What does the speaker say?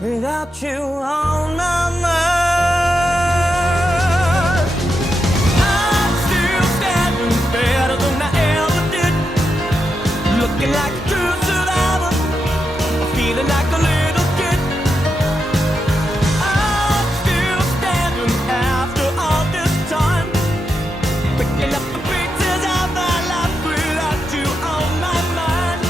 without you on my mind. I'm still standing better than I ever did, looking like a true survivor, feeling like a little kid. I'm still standing after all this time, picking up the pieces of my life without you on my mind.